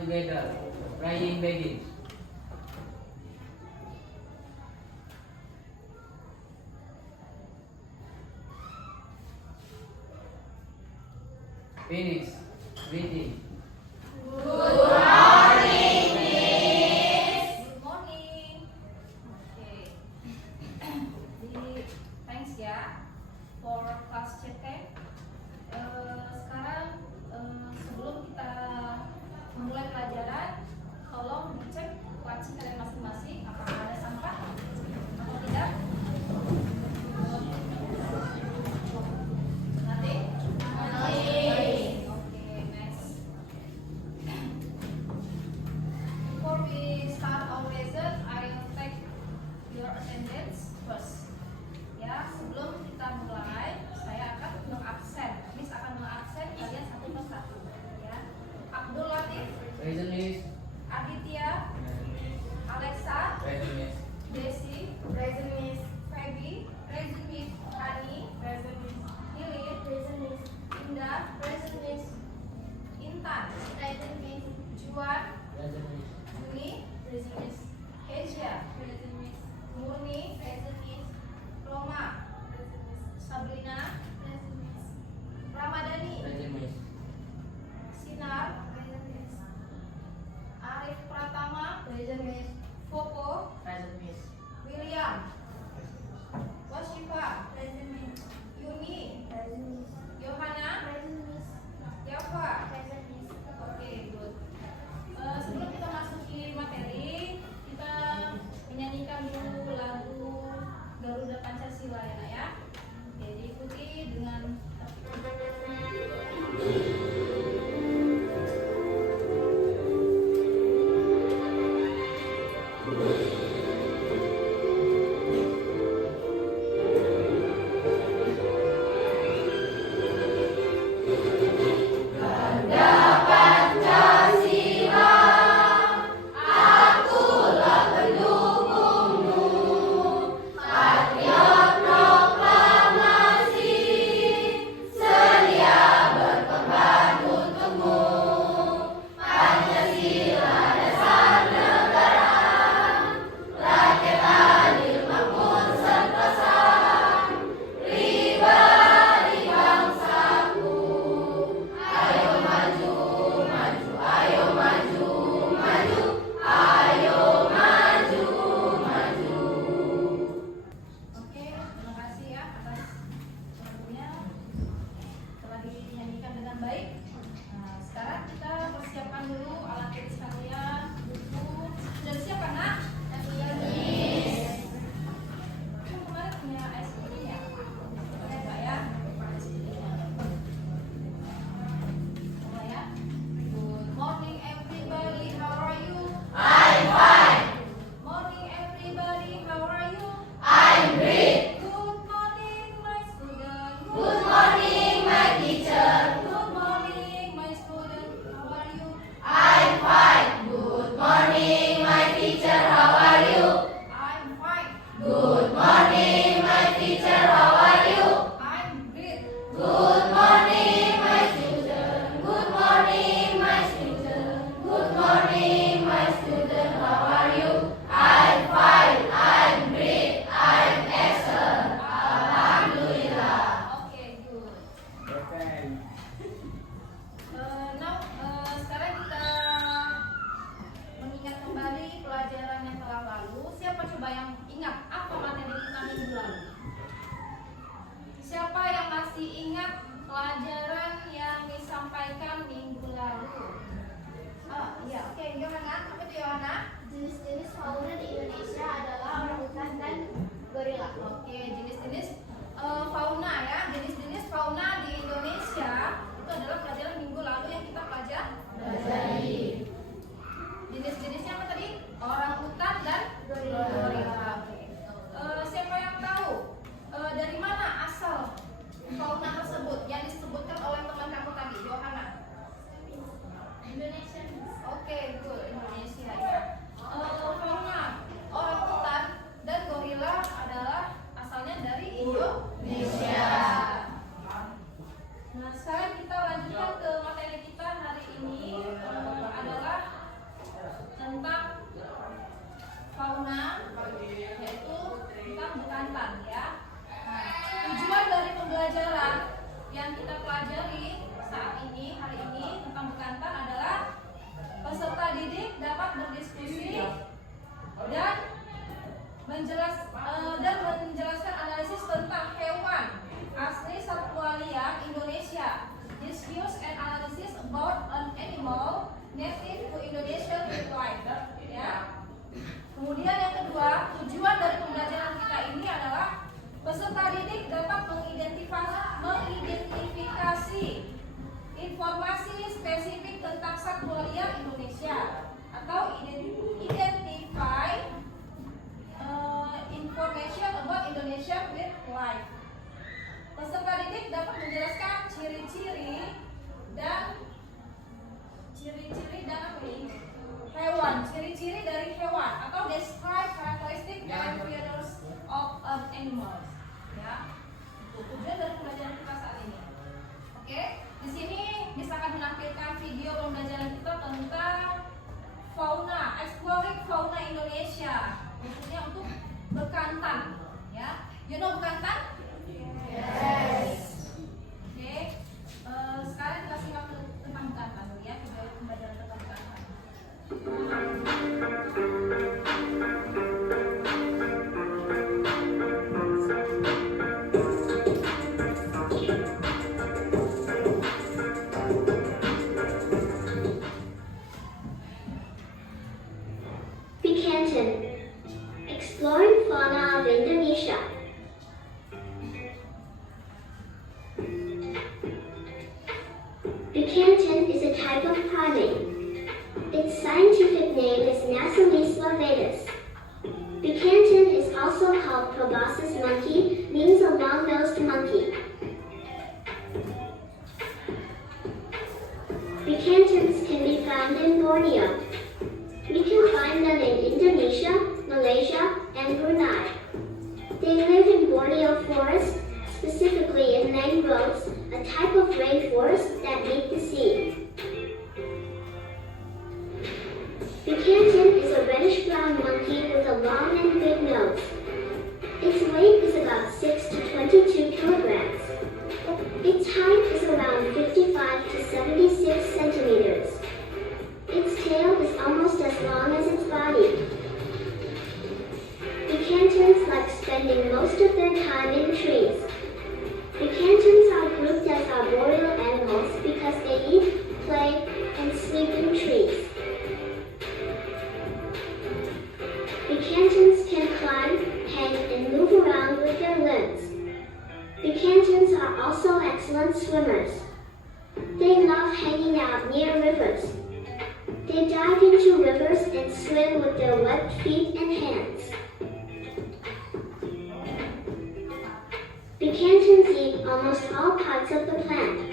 together. Praying begins. Finish. Reading. Good morning, Miss. Good morning. Oke. Thanks ya for class chat. Sekarang sebelum kita memulai pelajaran, tolong dicek laci kalian masing-masing apakah ada sampah atau tidak. Nanti. Oke, next. Before we start our lesson, I'll take your attendance first. Ya, sebelum kita mulai, saya akan menjelaskan analisis tentang hewan asli satwa liar Indonesia. Discuss and analysis about an animal native to Indonesia with life. Ya. Kemudian yang kedua, tujuan dari pembelajaran kita ini adalah peserta didik dapat mengidentifikasi informasi spesifik tentang satwa liar Indonesia atau identify information about Indonesia with life. Peserta didik dapat menjelaskan ciri-ciri dari hewan atau describe characteristic and features of an animal. Ya, itu tujuan dari pembelajaran kita saat ini. Oke, di sini bisa akan menampilkan video pembelajaran kita tentang fauna, exploring fauna Indonesia, khususnya untuk bekantan. Ya, you know bekantan? Yes. Oke, sekarang kita simak tentang bekantan ya, video pembelajaran tentang bekantan. Bekantan, exploring fauna of Indonesia. Bekantan is a type of primate. Its scientific name is Nassalis laevatus. Bekantan is also called proboscis monkey, means a long-nosed monkey. Bekantans can be found in Borneo. We can find them in Indonesia, Malaysia, and Brunei. They live in Borneo forest, specifically in mangroves, a type of rainforest that meet the sea. Bekantan is a reddish-brown monkey with a long and big nose. Its weight is about 6 to 22 kilograms. Its height is around 55 to 76 centimeters. Its tail is almost as long as its body. Bekantans like spending most of their time in trees. Bekantans are grouped as arboreal animals because they eat, play, and sleep in trees. Bekantans can climb, hang, and move around with their limbs. Bekantans are also excellent swimmers. They love hanging out near rivers. They dive into rivers and swim with their webbed feet and hands. Bekantans eat almost all parts of the plant.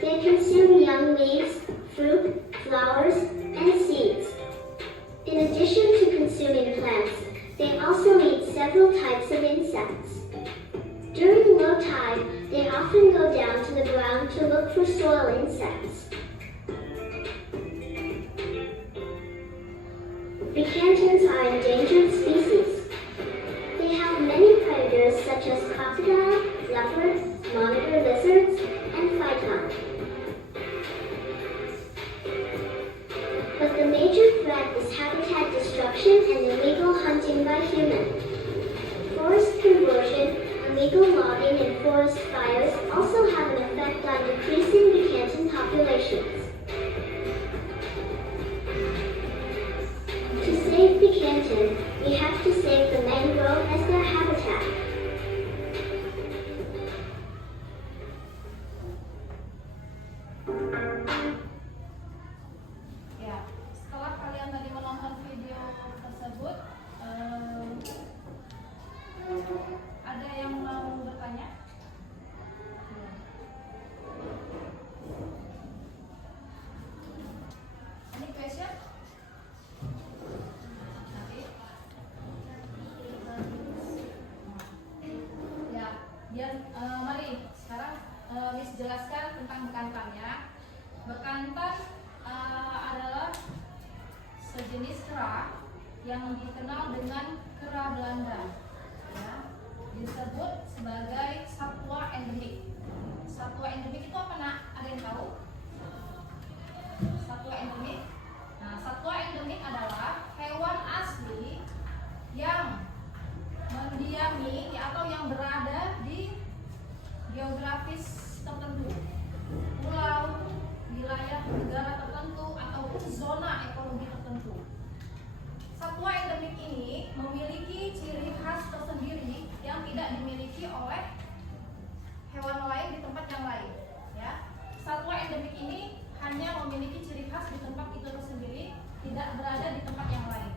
They consume young leaves, fruit, flowers, and seeds. In addition to consuming plants, they also eat several types of insects. During low tide, they often go down to the ground to look for soil insects. Bekantans are endangered species. They have many predators such as crocodile, leopard, monitor lizards, and phyton. But the major threat is habitat destruction and illegal hunting by humans. Forest conversion, illegal logging, and forest fires also have an effect on decreasing bekantan populations. To save bekantan, we have to save the mangrove as their habitat. Ya, setelah kalian tadi menonton video tersebut, ada yang mau bertanya? Any question? Ya, biar mari sekarang Miss jelaskan tentang bekantannya. Bekantan adalah sejenis kera yang dikenal dengan kera Belanda. Ya, disebut sebagai satwa endemik. Satwa endemik itu apa, Nak? Ada yang tahu? Satwa endemik. Nah, satwa endemik adalah hewan asli yang mendiami atau yang berada di geografis tertentu, pulau, wilayah negara tertentu ataupun zona ekologi tertentu. Satwa endemik ini memiliki ciri khas tersendiri yang tidak dimiliki oleh hewan lain di tempat yang lain. Ya, satwa endemik ini hanya memiliki ciri khas di tempat itu tersendiri, tidak berada di tempat yang lain.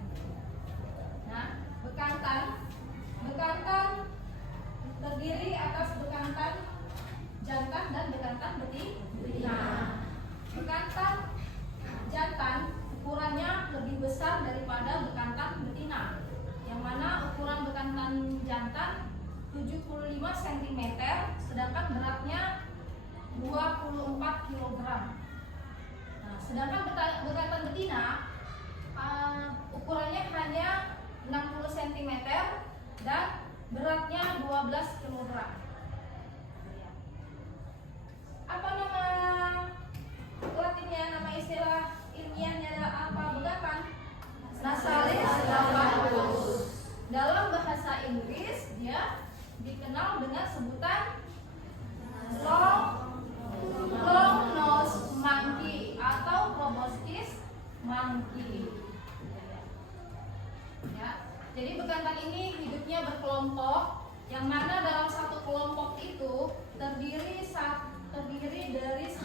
Nah, bekantan terdiri atas bekantan jantan dan bekantan betina. Bekantan jantan ukurannya lebih besar daripada bekantan betina, yang mana ukuran bekantan jantan 75 cm, sedangkan beratnya 24 kg. Nah, sedangkan bekantan betina ukurannya hanya 60 cm dan beratnya 12 kg. Apa nama latinnya, nama istilah ilmiahnya apa bekantan? Nasalis lavatus. Dalam bahasa Inggris dia dikenal dengan sebutan long nose monkey atau proboscis monkey. Ya, jadi bekantan ini hidupnya berkelompok, yang mana dalam satu kelompok itu terdiri dari 10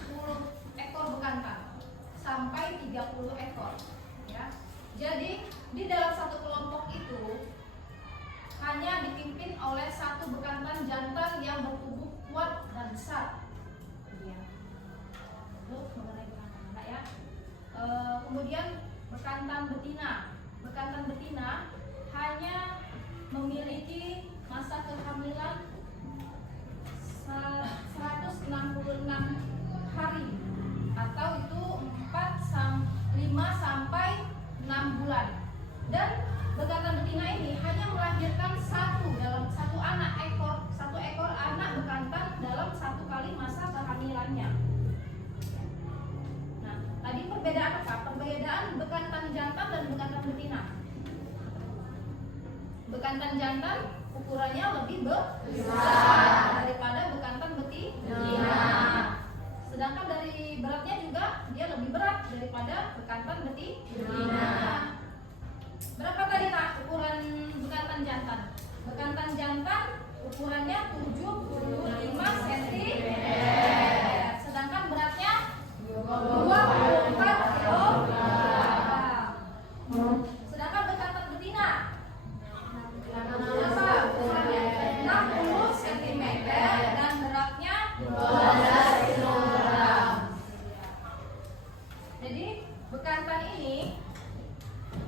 ekor bekantan sampai 30 ekor. Ya, jadi di dalam satu kelompok itu hanya dipimpin oleh satu bekantan jantan yang bertubuh kuat dan besar. Mengenai bekantan anak ya. Kemudian bekantan betina hanya memiliki masa kehamilan 166 hari atau itu 5 sampai 6 bulan. Dan bekantan betina ini hanya melahirkan satu ekor anak bekantan dalam satu kali masa kehamilannya. Nah, tadi perbedaan apa? Perbedaan bekantan jantan dan bekantan betina. Bekantan jantan ukurannya lebih besar daripada bekantan betina. Sedangkan dari beratnya juga dia lebih berat daripada bekantan betina. Berapa tadi nak ukuran bekantan jantan? Bekantan jantan ukurannya 75 cm. Sedangkan beratnya 24 kg. Sedangkan bekantan betina berapa? Ukurannya 60 cm dan beratnya 12 kg. Jadi bekantan ini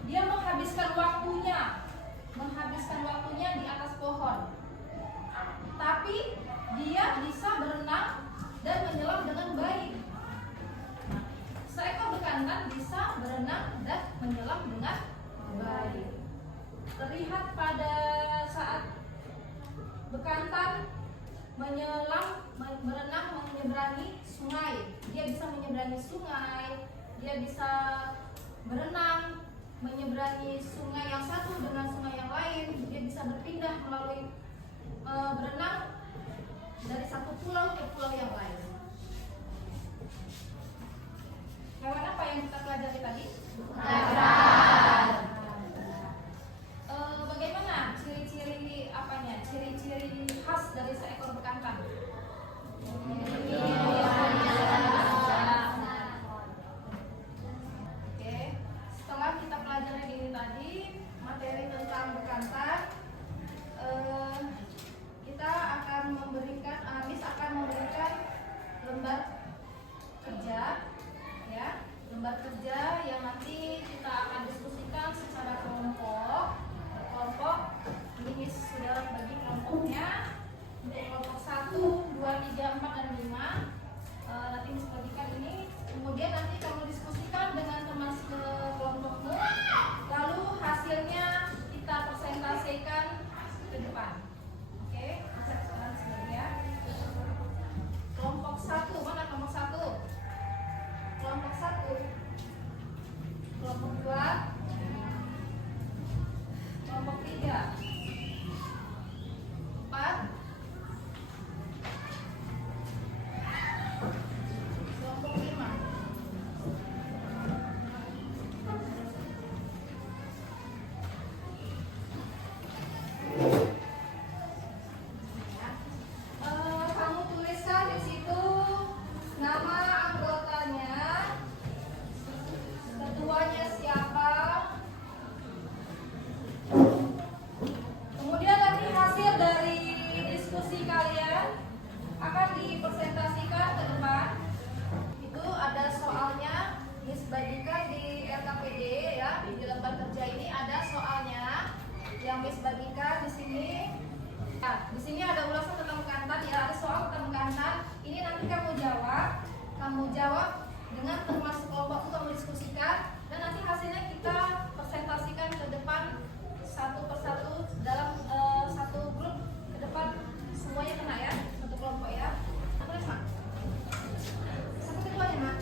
dia menghabiskan waktunya di atas pohon, tapi dia bisa berenang dan menyelam dengan baik. Seekor bekantan bisa berenang dan menyelam dengan baik. Terlihat pada saat bekantan berenang menyeberangi sungai. Dia bisa menyeberangi sungai, dia bisa berenang menyeberangi sungai yang satu dengan sungai yang lain. Dia bisa berpindah melalui berenang dari satu pulau ke pulau yang lain. Hewan apa yang kita pelajari tadi? Bagaimana ciri-ciri apanya? Ciri-ciri khas dari seekor bekantan. Oke, setelah kita pelajari ini tadi materi tentang bekantan, kita akan memberikan, Miss akan memberikan lembar kerja, ya, lembar kerja yang nanti kita Ya, di sini ada ulasan tentang bekantan ya, ada soal tentang bekantan. Ini nanti kamu jawab dengan teman sekelompokmu, kamu diskusikan dan nanti hasilnya kita presentasikan ke depan satu persatu dalam satu grup ke depan, semuanya kena ya, satu kelompok ya. Terus Mak, satu keduanya Mak.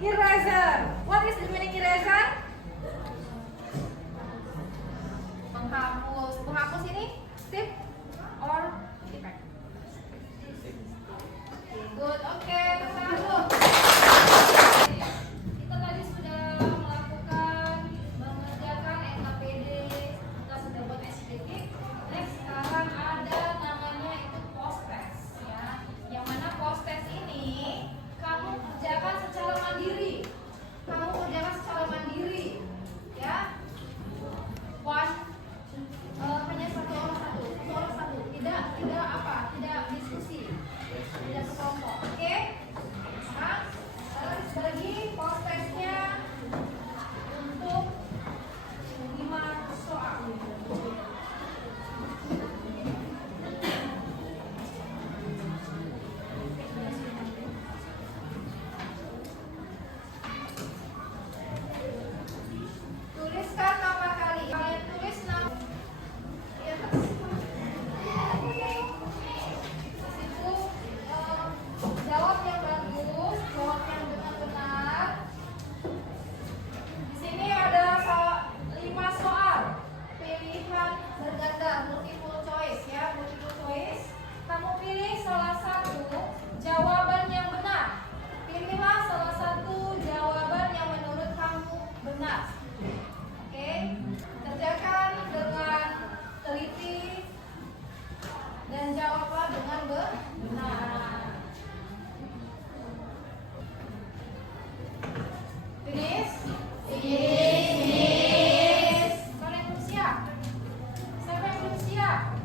Eraser. What is the meaning eraser? Menghapus. Menghapus ini tip or effect? Good. Oke, terus. Kita tadi sudah melakukan mengerjakan NKPD, kita sudah buat SPK. Next sekarang ada namanya itu post test ya. Yang mana post test ini kamu kerjakan secara mandiri. Ya. Hanya satu orang satu. Tidak apa? Tidak diskusi. Tidak sekelompok. Oke? Nah, sekarang bagi post testnya untuk 5 soal. Tuliskan nama kalian. Kalian tulis nama di atas. Di situ jawab yang bagus, jawab yang benar-benar. Di sini ada 5 soal pilihan berganda, multiple choice ya, multiple choice. Kamu pilih salah satu jawaban yang benar. Pilihlah salah satu jawaban yang menurut kamu benar. Oke, kerjakan dengan teliti dan jawablah dengan benar. Finish? Finish. Kalian belum siap? Siapa yang belum siap?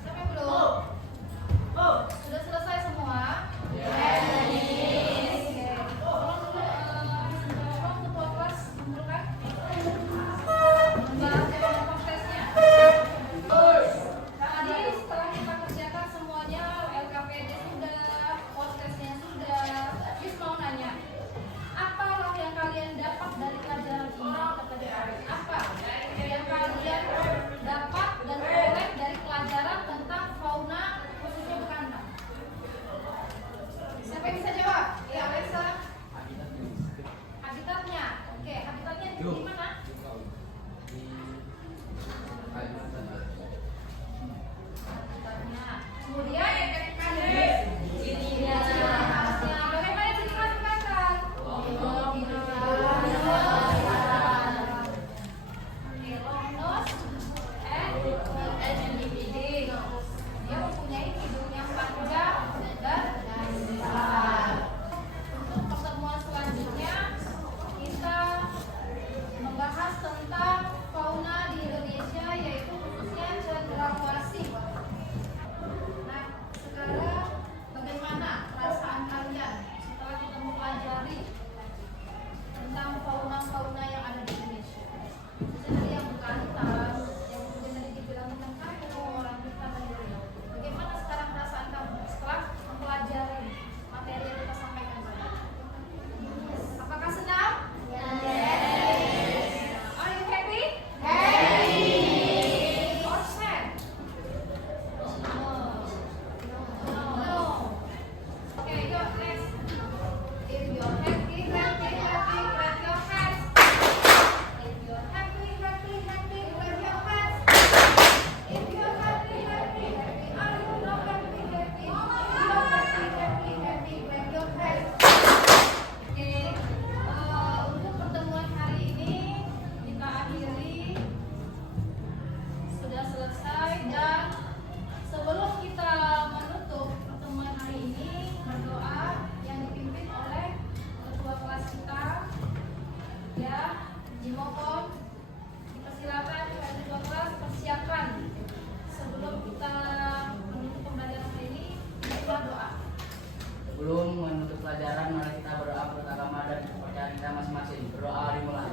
Siapa yang belum? Sudah selesai semua? Yes. Tolong ketua kelas kumpulkan. Membahas tema prosesnya. Tadi setelah kita kerjakan semuanya, LKPD sudah, prosesnya sudah. Terus mau nanya, apa yang kalian dapat dari pelajaran ini? Apa yang kalian dapat dan peroleh dari pelajaran tentang fauna khususnya bekantan? Siapa yang bisa jawab? Ya, Alexa. Habitatnya. Oke, habitatnya di mana? Habitatnya. Kemudian ciri khasnya. Bagaimana ciri khas bekantan? Long nose and big. Dia mempunyai hidung yang panjang dan besar. Untuk pertemuan selanjutnya kita membahas tentang fauna di Indonesia, yaitu khususnya cendrawasih. Nah, sekarang bagaimana perasaan kalian setelah kita mempelajari tentang fauna-fauna yang ada di Indonesia? Jadi yang bekantan, yang kemudian tadi dibilang tentang kayu, orang hutan dan lain-lain. Bagaimana sekarang perasaan kamu setelah mempelajari materi yang kita sampaikan tadi? Apakah senang? Yes. Are you happy? Happy. Or sad? No. Okay, go next. If you're happy, clap your hands. If you're happy, clap your hands. If you're happy, are you not happy? If you're happy, clap your hands. Oke, untuk pertemuan hari ini kita akhiri, sudah selesai. Dan sebelum kita menutup pertemuan hari ini, berdoa yang dipimpin oleh ketua kelas kita, ya, dimohon dipersilakan ketua kelas persiapkan sebelum kita menutup pembelajaran hari ini, kita doa. Sebelum menutup pelajaran, mari kita berdoa menurut agama dan kepercayaan kita masing-masing. Berdoa dimulai.